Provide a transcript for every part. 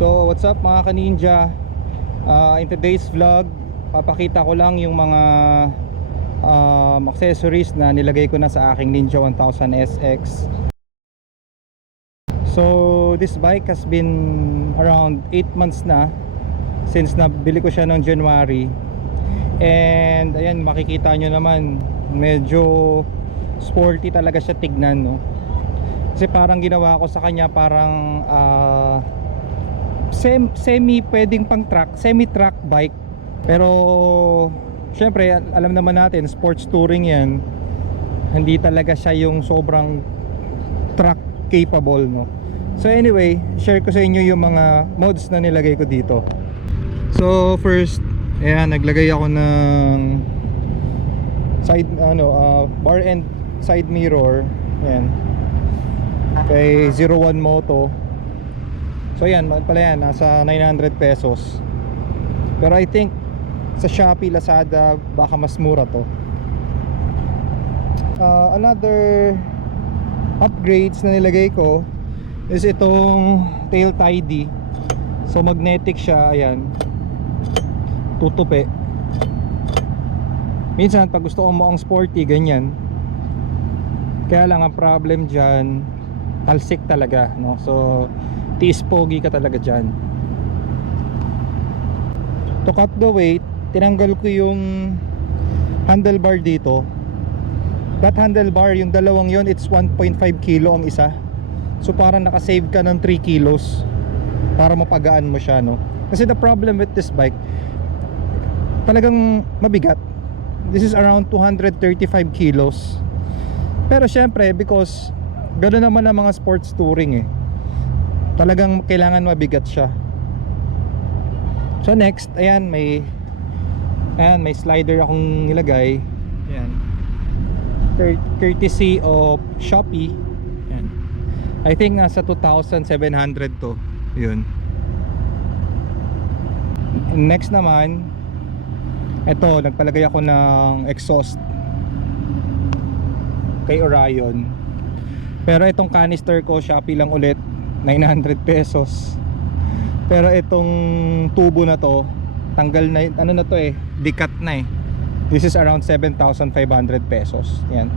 So what's up mga ka-ninja, in today's vlog papakita ko lang yung mga accessories na nilagay ko na sa aking Ninja 1000 SX. So this bike has been around 8 months na since nabili ko siya noong January. And ayan, makikita nyo naman medyo sporty talaga siya tignan, no? Kasi parang ginawa ko sa kanya parang semi pwedeng pang track, semi track bike. Pero syempre alam naman natin sports touring yan, hindi talaga siya yung sobrang track capable, no? So anyway, share ko sa inyo yung mga mods na nilagay ko dito. So first, ayan, naglagay ako ng side bar and side mirror, ayan, kay 01 Moto. So yan, pala yan, nasa 900 pesos. Pero I think sa Shopee, Lazada, baka mas mura to. Another upgrades na nilagay ko is itong tail tidy. So magnetic siya, ayan, tutupi. Minsan pag gusto ko mo ang sporty, ganyan. Kaya lang ang problem dyan, talsik talaga, no? So tiis pogi ka talaga dyan. To cut the weight, tinanggal ko yung handlebar dito. That handlebar, yung dalawang yon, it's 1.5 kilo ang isa. So parang nakasave ka ng 3 kilos para mapagaan mo siya, no? Kasi the problem with this bike, talagang mabigat. This is around 235 kilos. Pero syempre, because gano'n naman ang mga sports touring, talagang kailangan mabigat siya. So next, ayan, may slider akong nilagay. Ayan, courtesy of Shopee. Ayan. I think nasa 2,700 to. Yun. Next naman, eto, nagpalagay ako ng exhaust kay Orion. Pero itong canister ko, Shopee lang ulit, 900 pesos. Pero itong tubo na to, tanggal na, ano na to decut na This is around 7,500 pesos. Yan.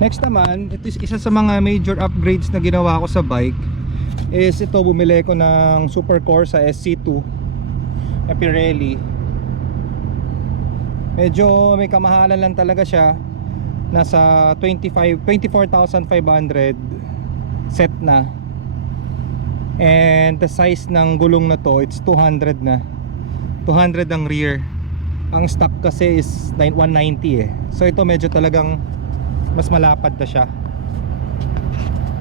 Next naman, ito is isa sa mga major upgrades na ginawa ko sa bike. Is ito, bumili ko ng Supercore sa SC2 na Pirelli. Medyo may kamahalan lang talaga siya. Nasa 24,500 set na. And the size ng gulong na to, it's 200 na. 200 ang rear. Ang stock kasi is 190 So ito medyo talagang mas malapad na siya.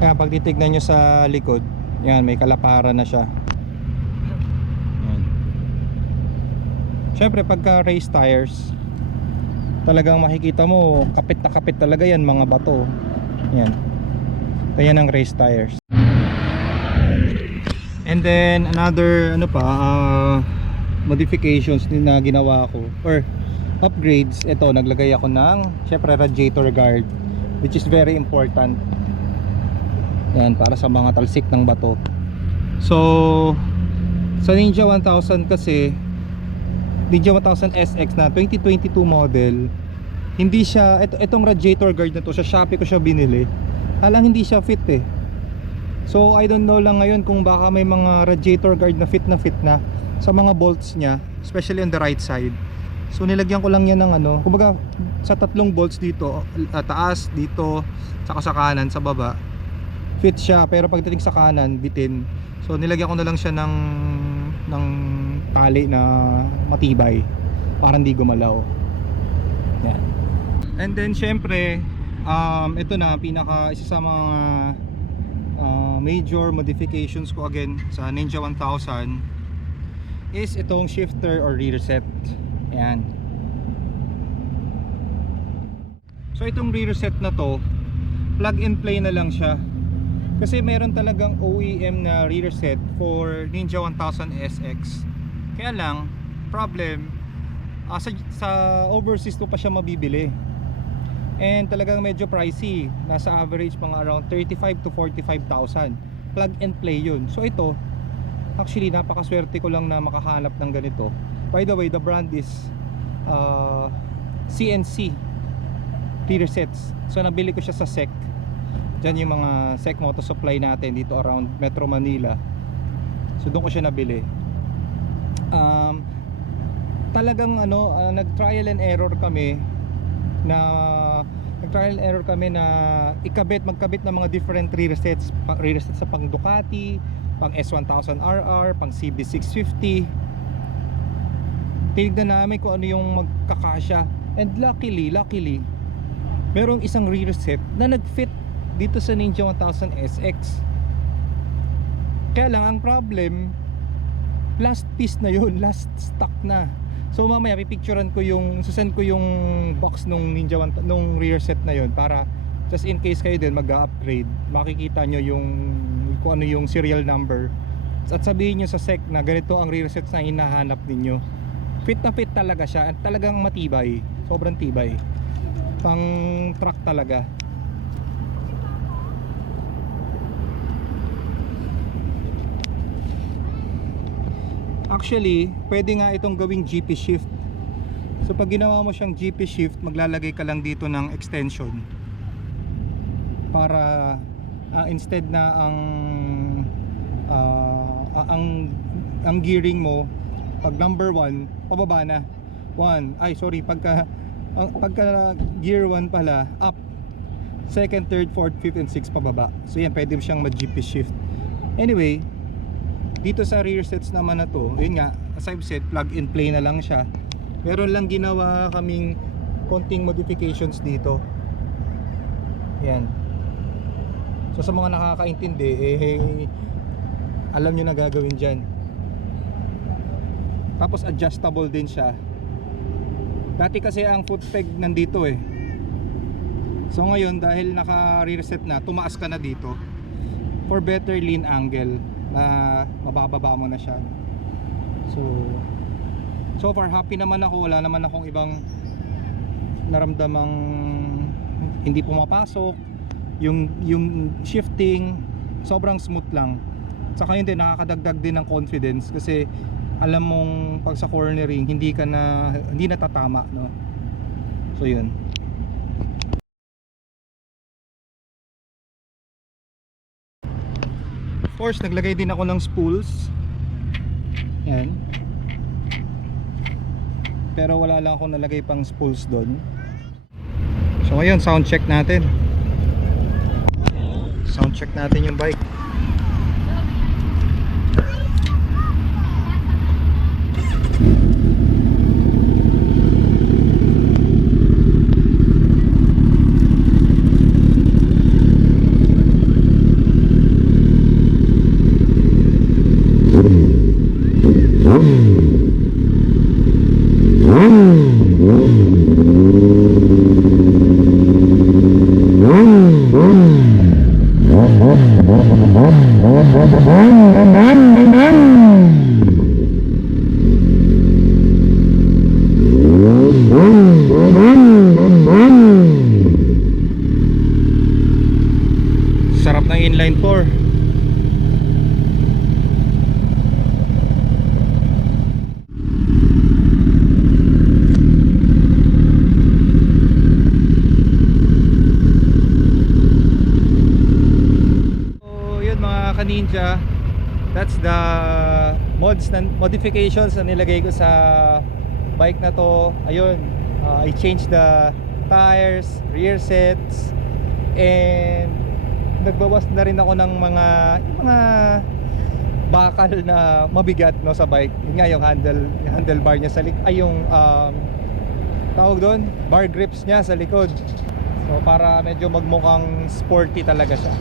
Kaya pag titignan nyo sa likod, yan, may kalapara na siya. Yan. Syempre pagka race tires, talagang makikita mo kapit na kapit talaga yan, mga bato. Yan. Ito yan ang race tires. And then another modifications na ginawa ko or upgrades, ito, naglagay ako ng syempre radiator guard, which is very important. Yan, para sa mga talsik ng bato. So sa Ninja 1000 kasi, Ninja 1000 SX na 2022 model, hindi siya, itong radiator guard na to, sa Shopee ko siya binili. Halang hindi siya fit So I don't know lang ngayon kung baka may mga radiator guard na fit na sa mga bolts niya, especially on the right side. So nilagyan ko lang yan ng kumbaga sa tatlong bolts dito, taas, dito, saka sa kanan, sa baba, fit siya. Pero pagdating sa kanan, bitin. So nilagyan ko na lang siya ng tali na matibay para hindi gumalaw. Yan. And then syempre, ito na isa sa mga major modifications ko again sa Ninja 1000 is itong shifter or rear set. Ayan. So itong rear set na to, plug and play na lang siya. Kasi meron talagang OEM na rear set for Ninja 1000 SX. Kaya lang, problem, sa overseas to pa siya mabibili. And talagang medyo pricey. Nasa average mga around 35 to 45,000. Plug and play yun. So ito, actually napakaswerte ko lang na makahanap ng ganito. By the way, the brand is CNC rear sets. So nabili ko siya sa SEC. Diyan yung mga SEC Moto Supply natin dito around Metro Manila. So doon ko siya nabili. Talagang nag-trial and error kami na magkabit ng mga different rear sets sa pang Ducati, pang S1000RR, pang CB650. Tinignan namin kung ano yung magkakasya, and luckily merong isang rear set na nag-fit dito sa Ninja 1000 SX. Kaya lang ang problem, last piece na yun, last stock na. So mamaya pipicturean ko susend ko yung box nung Ninja 1000 nung rear set na yun, para just in case kayo din mag-upgrade, makikita nyo kung ano yung serial number, at sabihin nyo sa SEC na ganito ang rear sets na hinahanap ninyo. Fit na fit talaga siya, at talagang matibay, sobrang tibay, pang truck talaga. Actually, pwede nga itong gawing GP shift. So pag ginawa mo siyang GP shift, maglalagay ka lang dito ng extension para instead na ang gearing mo pag number 1 pababa na. Pagka gear 1 pala up, second, third, fourth, fifth and sixth pababa. So yan, pwede mo siyang mag-GP shift. Anyway, dito sa rear sets naman na to, yun nga, as I've said, plug and play na lang siya. Meron lang ginawa kaming konting modifications dito. Yan. So sa mga nakakaintindi, alam nyo na gagawin dyan. Tapos adjustable din siya. Dati kasi ang foot peg nandito eh. So ngayon, dahil naka rear set na, tumaas ka na dito for better lean angle, na mabababa mo na siya. So far happy naman ako, wala naman akong ibang naramdamang hindi pumapasok. Yung shifting sobrang smooth lang. Saka yun din, nakakadagdag din ng confidence, kasi alam mong pag sa cornering hindi natatama, no? So yun. Of course, naglagay din ako ng spools. Yan. Pero wala lang akong nalagay pang spools doon. So ngayon, sound check natin. Sound check natin yung bike. Sarap ng inline 4. Ninja, that's the modifications na nilagay ko sa bike na to. Ayun, I changed the tires, rear sets, and nagbawas na rin ako ng mga bakal na mabigat, no, sa bike. Yun nga, yung handlebar niya sa likod, ay yung tawag doon, bar grips niya sa likod. So para medyo magmukhang sporty talaga siya.